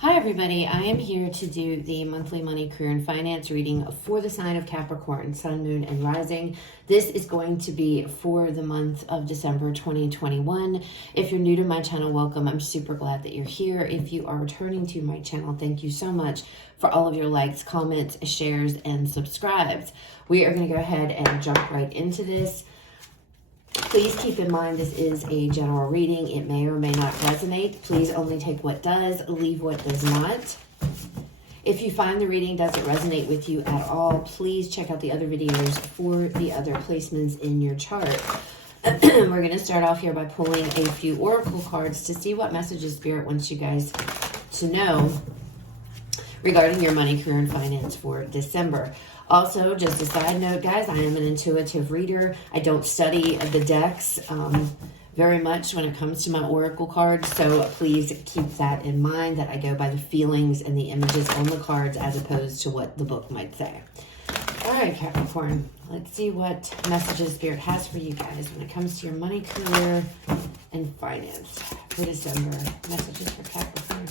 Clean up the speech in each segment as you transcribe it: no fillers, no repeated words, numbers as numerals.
Hi everybody, I am here to do the monthly money, career, and finance reading for the sign of Capricorn, Sun, Moon, and Rising. This is going to be for the month of December 2021. If you're new to my channel, welcome. I'm super glad that you're here. If you are returning to my channel, thank you so much for all of your likes, comments, shares, and subscribes. We are going to go ahead and jump right into this. Please keep in mind this is a general reading. It may or may not resonate. Please only take what does, leave what does not. If you find the reading doesn't resonate with you at all, please check out the other videos for the other placements in your chart. We're going to start off here by pulling a few oracle cards to see what messages Spirit wants you guys to know regarding your money, career, and finance for December. Also, just a side note, guys, I am an intuitive reader. I don't study the decks very much when it comes to my oracle cards, so please keep that in mind, that I go by the feelings and the images on the cards as opposed to what the book might say. All right, Capricorn, let's see what messages Spirit has for you guys when it comes to your money, career, and finance for December. Messages for Capricorn.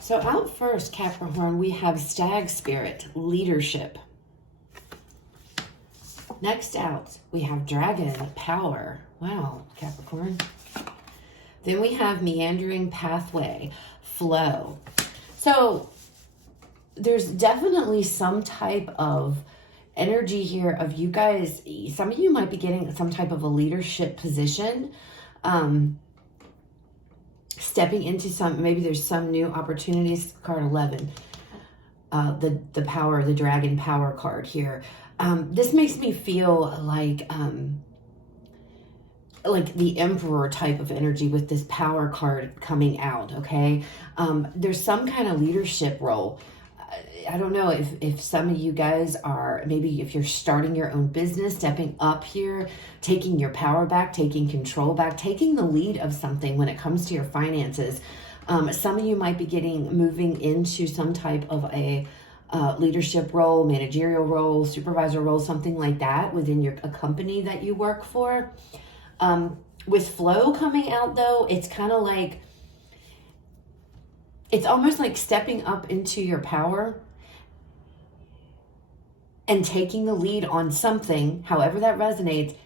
So out first, Capricorn, we have Stag Spirit, leadership. Next out, we have Dragon, power. Wow, Capricorn. Then we have Meandering Pathway, flow. So there's definitely some type of energy here of you guys. Some of you might be getting some type of a leadership position. Stepping into some, maybe there's some new opportunities. Card 11, the power, the dragon power card here. This makes me feel like the emperor type of energy with this power card coming out. Okay, there's some kind of leadership role. I don't know if some of you guys are, maybe if you're starting your own business, stepping up here, taking your power back, taking control back, taking the lead of something when it comes to your finances. Some of you might be moving into some type of a leadership role, managerial role, supervisor role, something like that within a company that you work for. With flow coming out though, it's kind of like, it's almost like stepping up into your power and taking the lead on something, however that resonates,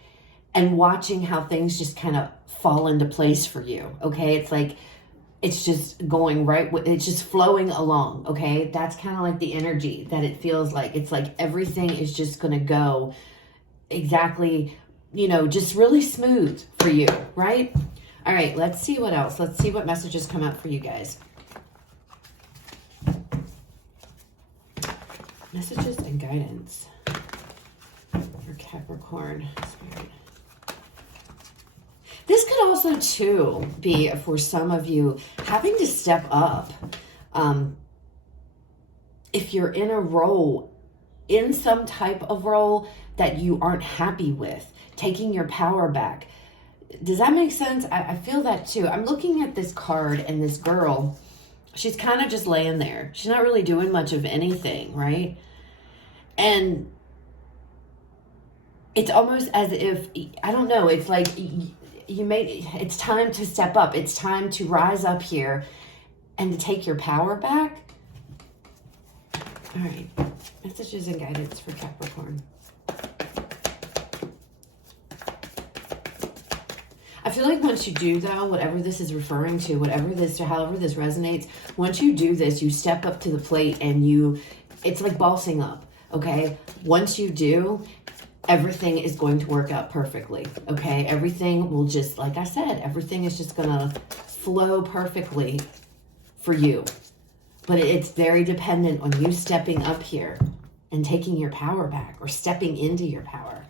and watching how things just kind of fall into place for you, okay? It's like, it's just going right, it's just flowing along, okay? That's kind of like the energy that it feels like. It's like everything is just going to go exactly, just really smooth for you, right? All right, let's see what else. Let's see what messages come up for you guys. Messages and guidance for Capricorn Spirit. This could also, too, be for some of you having to step up. If you're in a role, in some type of role that you aren't happy with, taking your power back. Does that make sense? I feel that, too. I'm looking at this card and this girl. She's kind of just laying there. She's not really doing much of anything, right? And it's almost as if, I don't know, it's like it's time to step up. It's time to rise up here and to take your power back. All right, messages and guidance for Capricorn. I feel like once you do, though, whatever this is referring to, however this resonates, once you do this, you step up to the plate and it's like bossing up, okay? Once you do, everything is going to work out perfectly, okay? Everything will just, like I said, everything is just going to flow perfectly for you. But it's very dependent on you stepping up here and taking your power back or stepping into your power.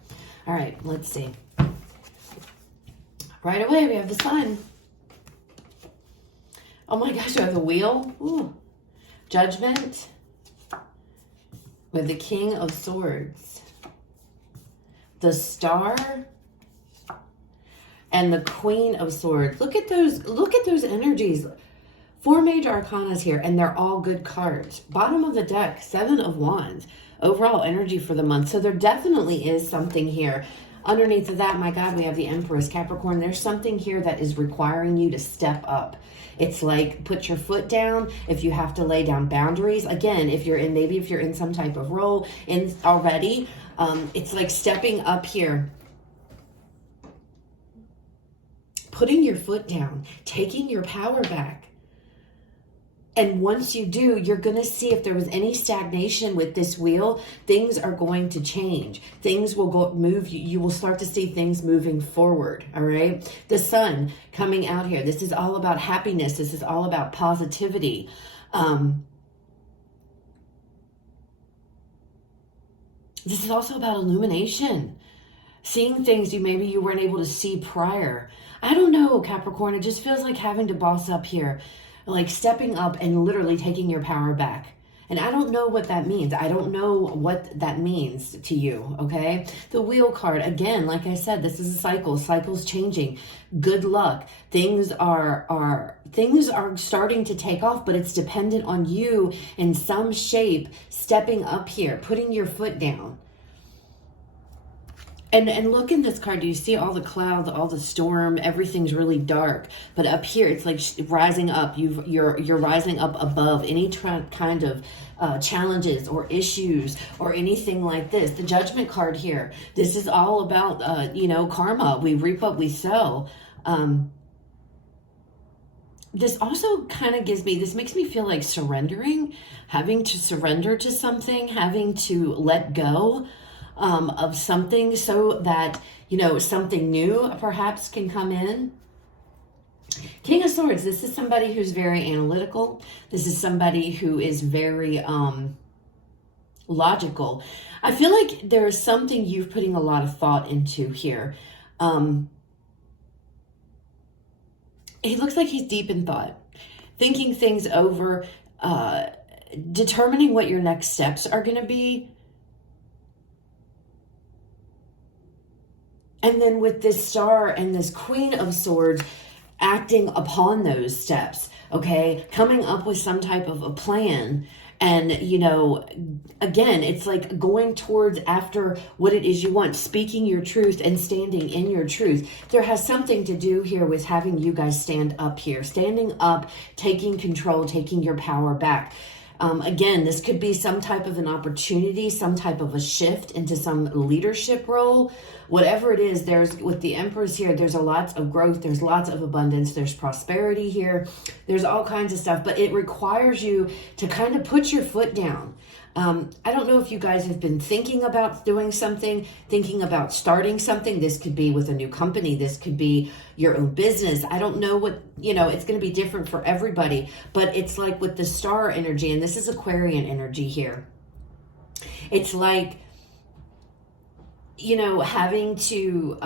All right, let's see. Right away, we have the Sun. Oh my gosh, we have the Wheel. Ooh. Judgment with the King of Swords. the Star and the Queen of Swords. Look at those energies. 4 major arcanas here, and they're all good cards. Bottom of the deck, 7 of Wands. Overall energy for the month. So there definitely is something here. Underneath of that, my God, we have the Empress, Capricorn. There's something here that is requiring you to step up. It's like put your foot down if you have to lay down boundaries. Again, if you're in some type of role in already, it's like stepping up here. Putting your foot down, taking your power back. And once you do, you're going to see if there was any stagnation with this wheel, things are going to change. Things will move. You will start to see things moving forward. All right. The Sun coming out here. This is all about happiness. This is all about positivity. This is also about illumination. Seeing things maybe you weren't able to see prior. I don't know, Capricorn. It just feels like having to boss up here. Like stepping up and literally taking your power back. And I don't know what that means. I don't know what that means to you, okay? The Wheel card, again, like I said, this is a cycle. Cycle's changing. Good luck. Things are starting to take off, but it's dependent on you in some shape stepping up here, putting your foot down. And look in this card, do you see all the clouds, all the storm, everything's really dark. But up here, it's like rising up. You're rising up above any kind of challenges or issues or anything like this. The Judgment card here, this is all about, karma. We reap what we sow. This also kind of this makes me feel like surrendering, having to surrender to something, having to let go of something so that, something new perhaps can come in. King of Swords, this is somebody who's very analytical. This is somebody who is very logical. I feel like there's something you're putting a lot of thought into here. He looks like he's deep in thought, thinking things over, determining what your next steps are going to be. And then with this Star and this Queen of Swords acting upon those steps, okay? Coming up with some type of a plan. And, again, it's like going towards after what it is you want, speaking your truth and standing in your truth. There has something to do here with having you guys stand up here, standing up, taking control, taking your power back. Again, this could be some type of an opportunity, some type of a shift into some leadership role. Whatever it is, with the Empress here, there's a lot of growth, there's lots of abundance, there's prosperity here, there's all kinds of stuff, but it requires you to kind of put your foot down. I don't know if you guys have been thinking about doing something, thinking about starting something. This could be with a new company. This could be your own business. I don't know what, it's going to be different for everybody, but it's like with the Star energy, and this is Aquarian energy here. It's like, having to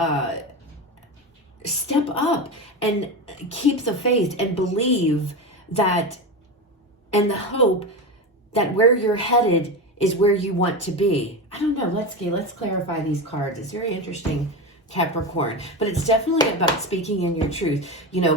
step up and keep the faith and believe that, and the hope that where you're headed is where you want to be. I don't know. Let's clarify these cards. It's very interesting, Capricorn. But it's definitely about speaking in your truth.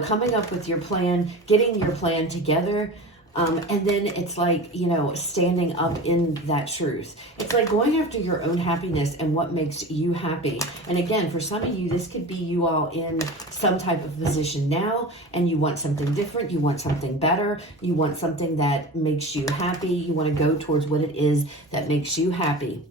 Coming up with your plan, getting your plan together. And then it's like, standing up in that truth. It's like going after your own happiness and what makes you happy. And again, for some of you, this could be you all in some type of position now, and you want something different. You want something better. You want something that makes you happy. You want to go towards what it is that makes you happy.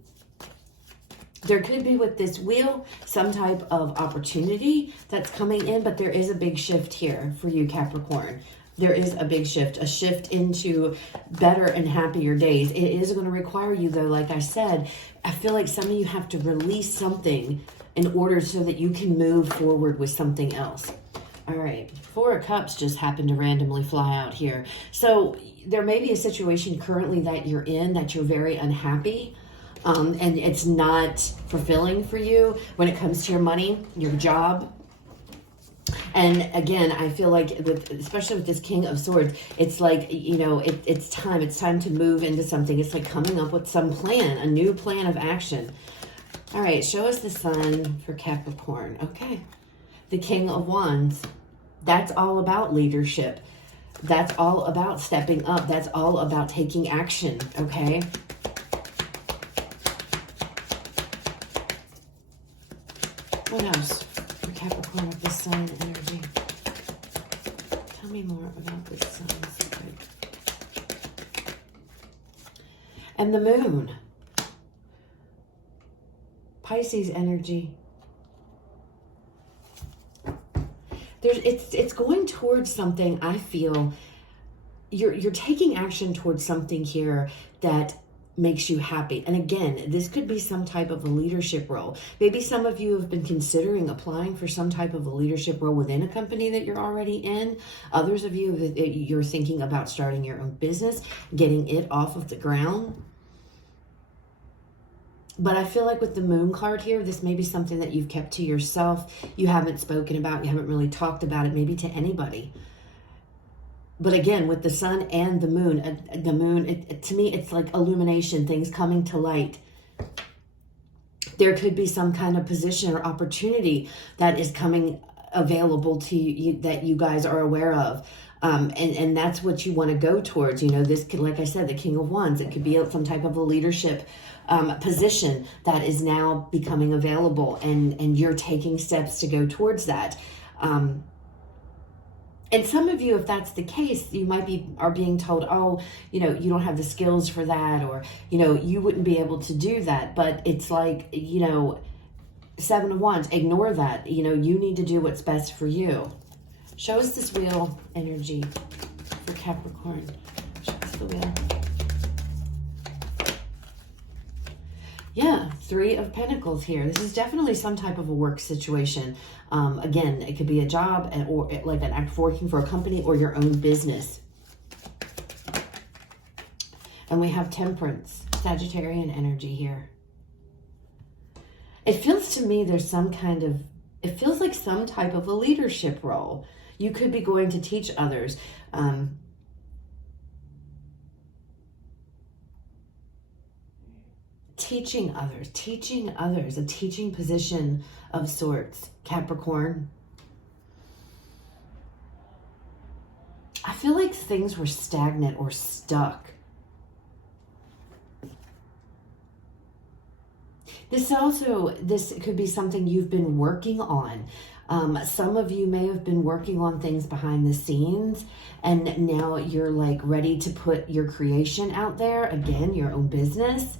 There could be with this wheel some type of opportunity that's coming in, but there is a big shift here for you, Capricorn. There is a big shift, a shift into better and happier days. It is going to require you, though, like I said, I feel like some of you have to release something in order so that you can move forward with something else. All right, 4 of Cups just happened to randomly fly out here. So there may be a situation currently that you're in that you're very unhappy, and it's not fulfilling for you when it comes to your money, your job. And again, I feel like, especially with this King of Swords, it's like, it's time to move into something. It's like coming up with some plan, a new plan of action. All right, show us the sun for Capricorn. Okay. The King of Wands. That's all about leadership. That's all about stepping up. That's all about taking action, okay? What else for Capricorn with the sun energy? Tell me more about this sun secret. And the moon. Pisces energy. It's going towards something. I feel you're taking action towards something here that makes you happy. And again, this could be some type of a leadership role. Maybe some of you have been considering applying for some type of a leadership role within a company that you're already in. Others of you, you're thinking about starting your own business, getting it off of the ground. But I feel like with the moon card here, this may be something that you've kept to yourself. You haven't spoken about, you haven't really talked about it maybe to anybody. But again, with the sun and the moon, to me, it's like illumination, things coming to light. There could be some kind of position or opportunity that is coming available to you that you guys are aware of. And that's what you want to go towards. You know, this could, like I said, the King of Wands, it could be some type of a leadership position that is now becoming available, and you're taking steps to go towards that. And some of you, if that's the case, you might are being told, oh, you know, you don't have the skills for that, or, you know, you wouldn't be able to do that. But it's like, you know, Seven of Wands, ignore that. You know, you need to do what's best for you. Show us this wheel energy for Capricorn. Show us the wheel. Yeah, Three of Pentacles here. This is definitely some type of a work situation. Again, it could be a job or like an act working for a company or your own business. And we have Temperance, Sagittarian energy here. It feels to me there's some kind of, it feels like some type of a leadership role. You could be going to teach others. Teaching others, a teaching position of sorts, Capricorn. I feel like things were stagnant or stuck. This could be something you've been working on. Some of you may have been working on things behind the scenes, and now you're like ready to put your creation out there, again, your own business.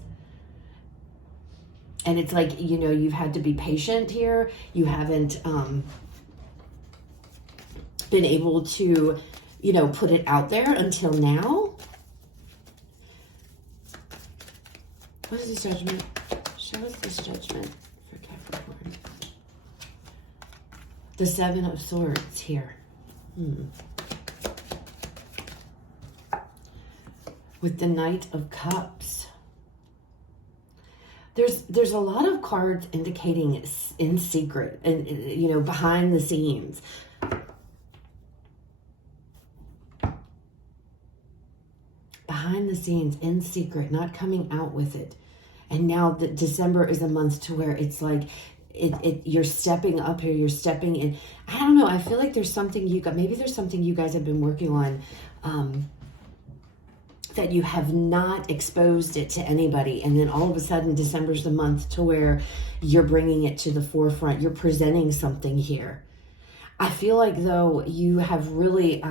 And it's like, you know, you've had to be patient here. You haven't been able to, you know, put it out there until now. What is this Judgment? Show us this Judgment for Capricorn. The Seven of Swords here. With the Knight of Cups. There's a lot of cards indicating in secret and, you know, behind the scenes. Behind the scenes, in secret, not coming out with it. And now that December is a month to where it's like, you're stepping up here, you're stepping in. I don't know, I feel like there's something maybe there's something you guys have been working on, that you have not exposed it to anybody, and then all of a sudden December's the month to where you're bringing it to the forefront. You're presenting something here. I feel like though you have really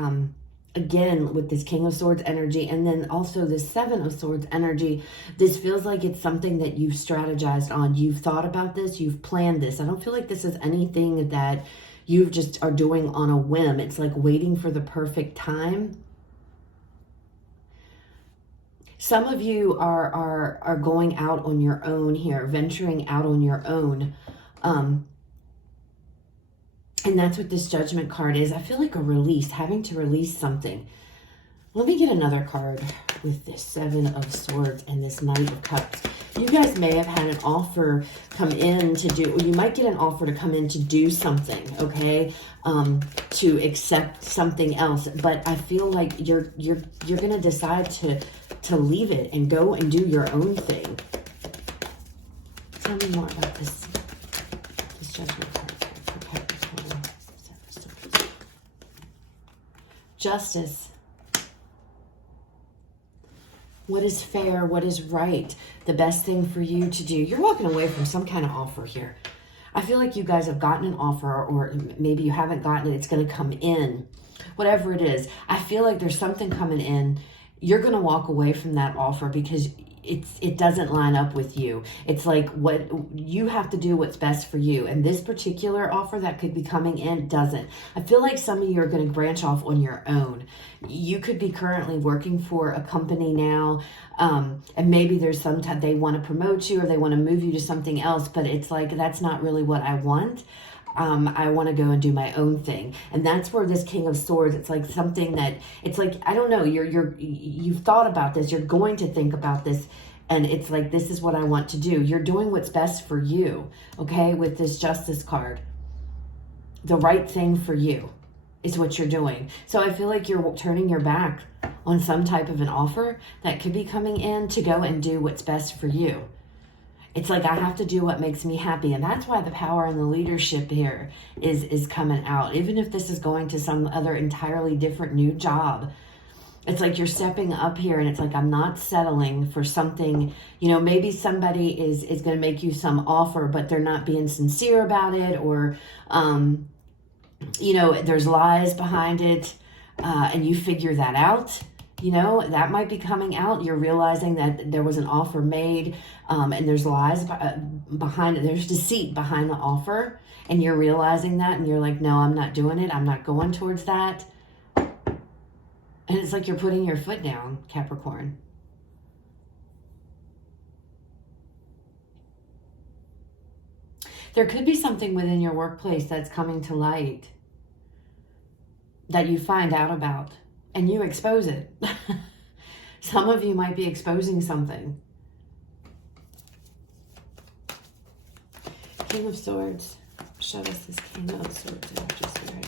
again with this King of Swords energy and then also this Seven of Swords energy, this feels like it's something that you've strategized on. You've thought about this, you've planned this. I don't feel like this is anything that you just are doing on a whim. It's like waiting for the perfect time. Some of you are going out on your own here, venturing out on your own. And that's what this Judgment card is. I feel like a release, having to release something. Let me get another card with this Seven of Swords and this Knight of Cups. You guys may have had an offer come in to do, or you might get an offer to come in to do something, okay? To accept something else. But I feel like you're going to decide to leave it and go and do your own thing. Tell me more about this judgment card for Capricorn. Justice. What is fair? What is right? The best thing for you to do. You're walking away from some kind of offer here. I feel like you guys have gotten an offer, or maybe you haven't gotten it. It's going to come in. Whatever it is, I feel like there's something coming in. You're going to walk away from that offer because it doesn't line up with you. It's like what you have to do what's best for you. And this particular offer that could be coming in doesn't. I feel like some of you are going to branch off on your own. You could be currently working for a company now, and maybe there's some time they want to promote you or they want to move you to something else, but it's like, that's not really what I want. I want to go and do my own thing. And that's where this King of Swords, it's like something that, it's like, I don't know, you've thought about this, you're going to think about this, and it's like, this is what I want to do. You're doing what's best for you, okay, with this Justice card. The right thing for you is what you're doing. So I feel like you're turning your back on some type of an offer that could be coming in to go and do what's best for you. It's like, I have to do what makes me happy. And that's why the power and the leadership here is coming out. Even if this is going to some other entirely different new job, it's like you're stepping up here, and it's like, I'm not settling for something, you know, maybe somebody is going to make you some offer, but they're not being sincere about it, or, you know, there's lies behind it, and you figure that out. You know, that might be coming out. You're realizing that there was an offer made, and there's lies behind it. There's deceit behind the offer, and you're realizing that, and you're like, no, I'm not doing it. I'm not going towards that. And it's like you're putting your foot down, Capricorn. There could be something within your workplace that's coming to light that you find out about, and you expose it. Some of you might be exposing something. King of Swords. Show us this King of Swords energy spirit.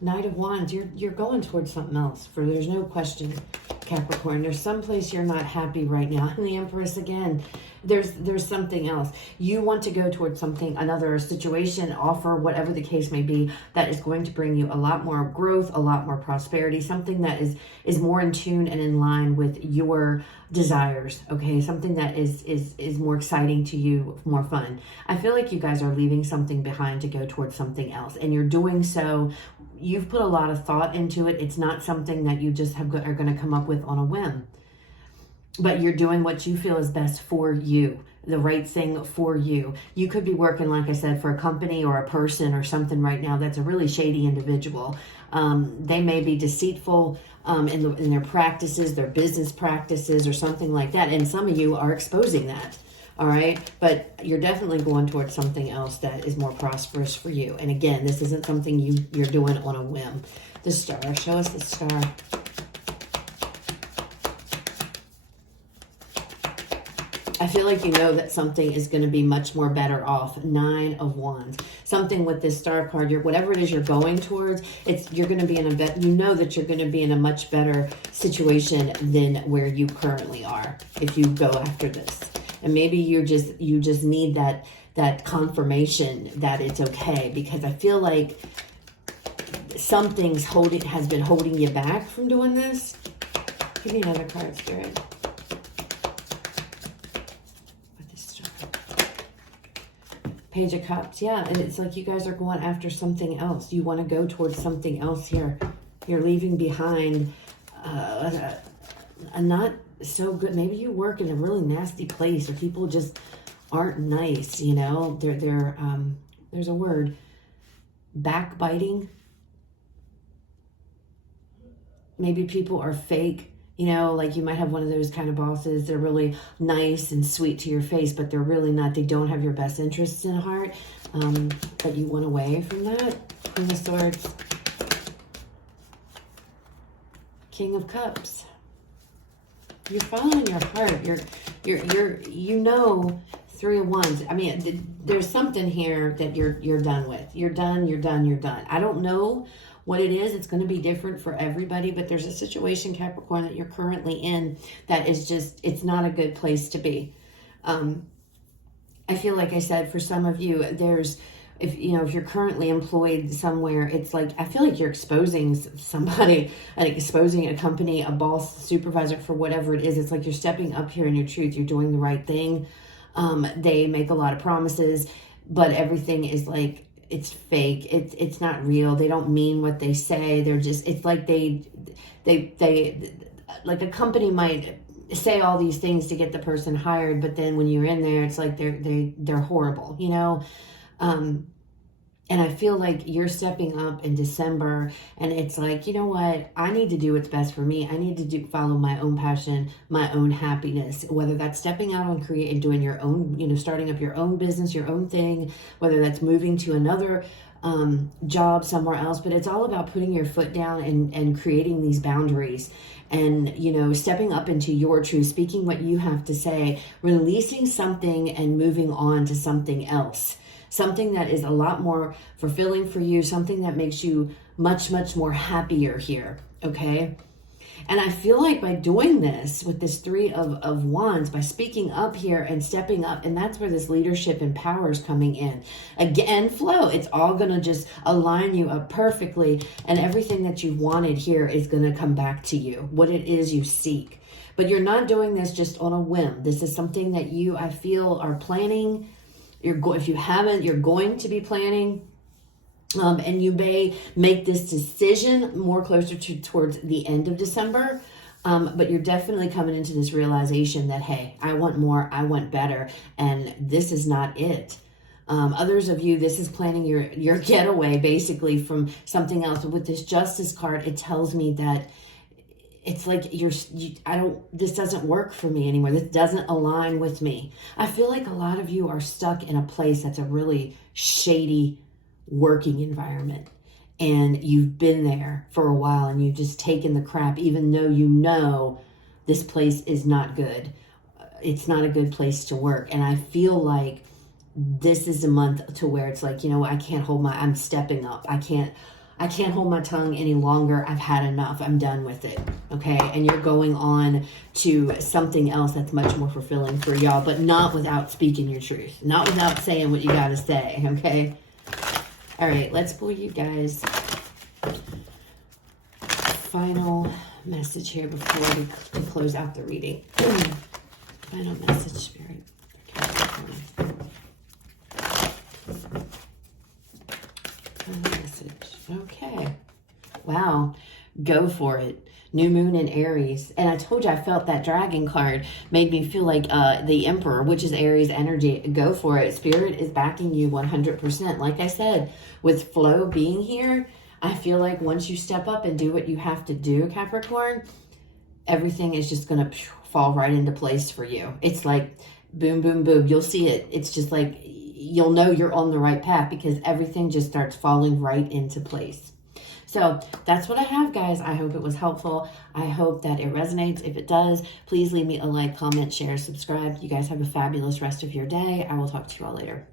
Knight of Wands. You're going towards something else. For there's no question, Capricorn. There's someplace you're not happy right now. And the Empress again. There's something else. You want to go towards something, another situation, offer, whatever the case may be, that is going to bring you a lot more growth, a lot more prosperity, something that is more in tune and in line with your desires, okay? Something that is more exciting to you, more fun. I feel like you guys are leaving something behind to go towards something else, and you're doing so. You've put a lot of thought into it. It's not something that you just are going to come up with on a whim. But you're doing what you feel is best for you, the right thing for you. You could be working, like I said, for a company or a person or something right now that's a really shady individual. They may be deceitful in their practices, their business practices or something like that. And some of you are exposing that, all right? But you're definitely going towards something else that is more prosperous for you. And again, this isn't something you're doing on a whim. The Star, show us the Star. I feel like you know that something is going to be much more better off. 9 of Wands. Something with this Star card, whatever it is you're going towards, you're going to be in a you know that you're going to be in a much better situation than where you currently are if you go after this. And maybe you just need that confirmation that it's okay, because I feel like something's has been holding you back from doing this. Give me another card, Spirit. Page of Cups, yeah, and it's like you guys are going after something else. You want to go towards something else here. You're leaving behind a not so good. Maybe you work in a really nasty place, or people just aren't nice. You know, there's a word, backbiting. Maybe people are fake. You know, like you might have one of those kind of bosses. They're really nice and sweet to your face, but they're really not. They don't have your best interests in heart. But you went away from that. Queen of Swords. King of Cups. You're following your heart. You know, 3 of Wands. I mean, there's something here that you're done with. You're done. I don't know what it is. It's going to be different for everybody, but there's a situation, Capricorn, that you're currently in that is just, it's not a good place to be. I feel like I said, for some of you, there's, if you're currently employed somewhere, it's like, I feel like you're exposing somebody, like exposing a company, a boss, supervisor, for whatever it is. It's like you're stepping up here in your truth. You're doing the right thing. They make a lot of promises, but everything is like, it's fake. It's not real. They don't mean what they say. They're just, it's like they like a company might say all these things to get the person hired, but then when you're in there, it's like they're horrible, and I feel like you're stepping up in December, and it's like, you know what? I need to do what's best for me. I need to follow my own passion, my own happiness, whether that's stepping out and creating, doing your own, starting up your own business, your own thing, whether that's moving to another job somewhere else. But it's all about putting your foot down and creating these boundaries and, stepping up into your truth, speaking what you have to say, releasing something and moving on to something else. Something that is a lot more fulfilling for you, something that makes you much, much more happier here, okay? And I feel like by doing this with this Three of Wands, by speaking up here and stepping up, and that's where this leadership and power is coming in. Again, flow. It's all going to just align you up perfectly, and everything that you wanted here is going to come back to you, what it is you seek. But you're not doing this just on a whim. This is something that you, I feel, are planning. If you haven't, you're going to be planning, and you may make this decision more closer towards the end of December, but you're definitely coming into this realization that, hey, I want more, I want better, and this is not it. Others of you, this is planning your getaway, basically, from something else. With this Justice card, it tells me that it's like this doesn't work for me anymore. This doesn't align with me. I feel like a lot of you are stuck in a place that's a really shady working environment. And you've been there for a while and you've just taken the crap, even though this place is not good. It's not a good place to work. And I feel like this is a month to where it's like, I'm stepping up. I can't hold my tongue any longer. I've had enough. I'm done with it. Okay. And you're going on to something else that's much more fulfilling for y'all, but not without speaking your truth, not without saying what you got to say. Okay. All right. Let's pull you guys final message here before we close out the reading. Final message, Spirit. Message. Okay. Wow. Go for it. New moon in Aries. And I told you, I felt that dragon card made me feel like the Emperor, which is Aries energy. Go for it. Spirit is backing you 100%. Like I said, with flow being here, I feel like once you step up and do what you have to do, Capricorn, everything is just going to fall right into place for you. It's like boom, boom, boom. You'll see it. It's just like, you'll know you're on the right path because everything just starts falling right into place. So that's what I have, guys. I hope it was helpful. I hope that it resonates. If it does, please leave me a like, comment, share, subscribe. You guys have a fabulous rest of your day. I will talk to you all later.